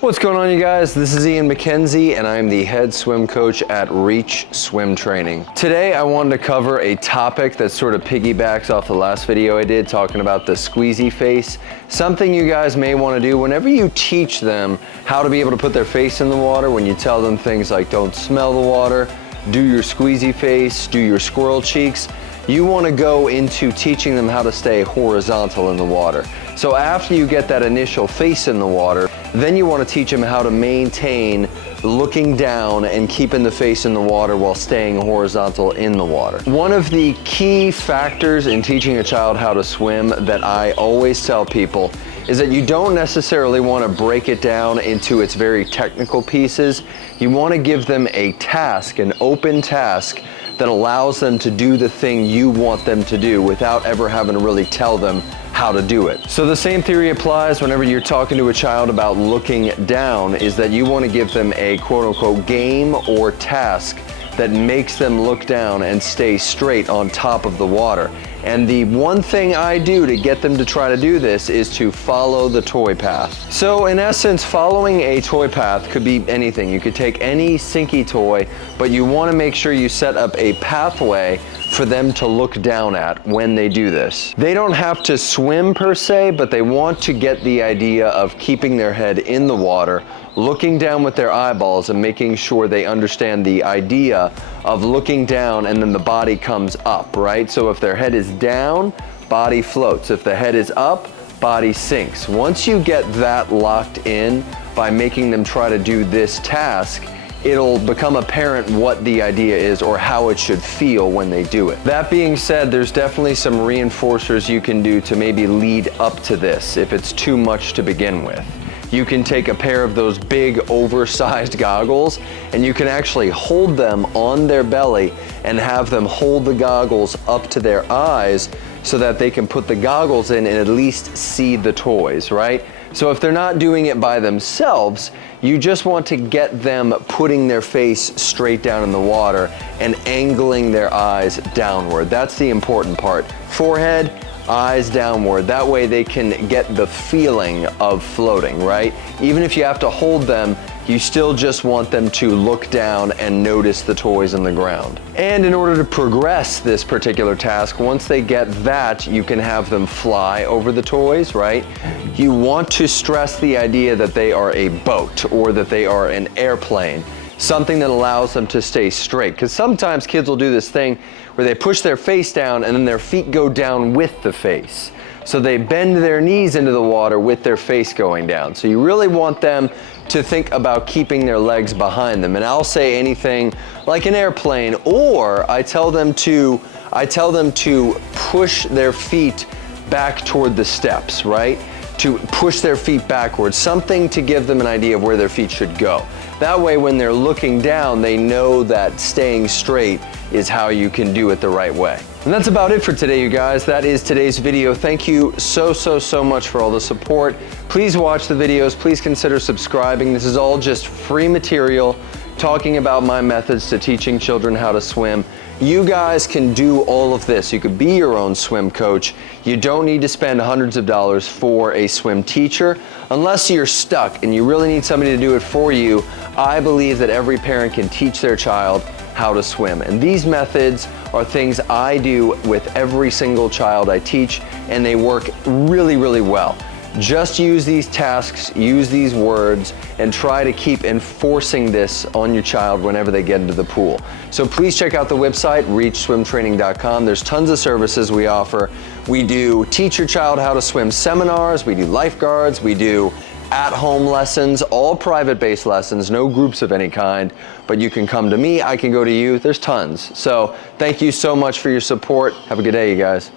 What's going on, you guys? This is Ian McKenzie, and I'm the head swim coach at Reach Swim Training. Today, I wanted to cover a topic that sort of piggybacks off the last video I did, talking about the squeezy face. Something you guys may want to do whenever you teach them how to be able to put their face in the water, when you tell them things like don't smell the water, do your squeezy face, do your squirrel cheeks. You want to go into teaching them how to stay horizontal in the water. So after you get that initial face in the water, then you want to teach them how to maintain looking down and keeping the face in the water while staying horizontal in the water. One of the key factors in teaching a child how to swim that I always tell people is that you don't necessarily want to break it down into its very technical pieces. You want to give them a task, an open task, that allows them to do the thing you want them to do without ever having to really tell them how to do it. So the same theory applies whenever you're talking to a child about looking down, is that you want to give them a quote-unquote game or task that makes them look down and stay straight on top of the water. And the one thing I do to get them to try to do this is to follow the toy path. So in essence, following a toy path could be anything. You could take any sinky toy, but you want to make sure you set up a pathway for them to look down at when they do this. They don't have to swim per se, but they want to get the idea of keeping their head in the water, looking down with their eyeballs, and making sure they understand the idea of looking down and then the body comes up, right? So if their head is down, body floats. If the head is up, body sinks. Once you get that locked in by making them try to do this task, it'll become apparent what the idea is or how it should feel when they do it. That being said, there's definitely some reinforcers you can do to maybe lead up to this if it's too much to begin with. You can take a pair of those big oversized goggles and you can actually hold them on their belly and have them hold the goggles up to their eyes so that they can put the goggles in and at least see the toys, right? So if they're not doing it by themselves, you just want to get them putting their face straight down in the water and angling their eyes downward. That's the important part. Forehead, eyes downward. That way they can get the feeling of floating, right? Even if you have to hold them, you still just want them to look down and notice the toys on the ground. And in order to progress this particular task, once they get that, you can have them fly over the toys, right? You want to stress the idea that they are a boat or that they are an airplane, something that allows them to stay straight. Because sometimes kids will do this thing where they push their face down and then their feet go down with the face. So they bend their knees into the water with their face going down. So you really want them to think about keeping their legs behind them. And I'll say anything like an airplane, or I tell them to push their feet back toward the steps, right? To push their feet backwards, something to give them an idea of where their feet should go. That way, when they're looking down, they know that staying straight is how you can do it the right way. And that's about it for today, you guys. That is today's video. Thank you so much for all the support. Please watch the videos. Please consider subscribing. This is all just free material talking about my methods to teaching children how to swim. You guys can do all of this. You could be your own swim coach. You don't need to spend hundreds of dollars for a swim teacher. Unless you're stuck and you really need somebody to do it for you, I believe that every parent can teach their child how to swim. And these methods are things I do with every single child I teach, and they work really well. Just use these tasks, use these words, and try to keep enforcing this on your child whenever they get into the pool. So please check out the website, reachswimtraining.com. There's tons of services we offer. We do teach your child how to swim seminars, we do lifeguards, we do at-home lessons, all private-based lessons, no groups of any kind, but you can come to me, I can go to you, there's tons. So thank you so much for your support. Have a good day, you guys.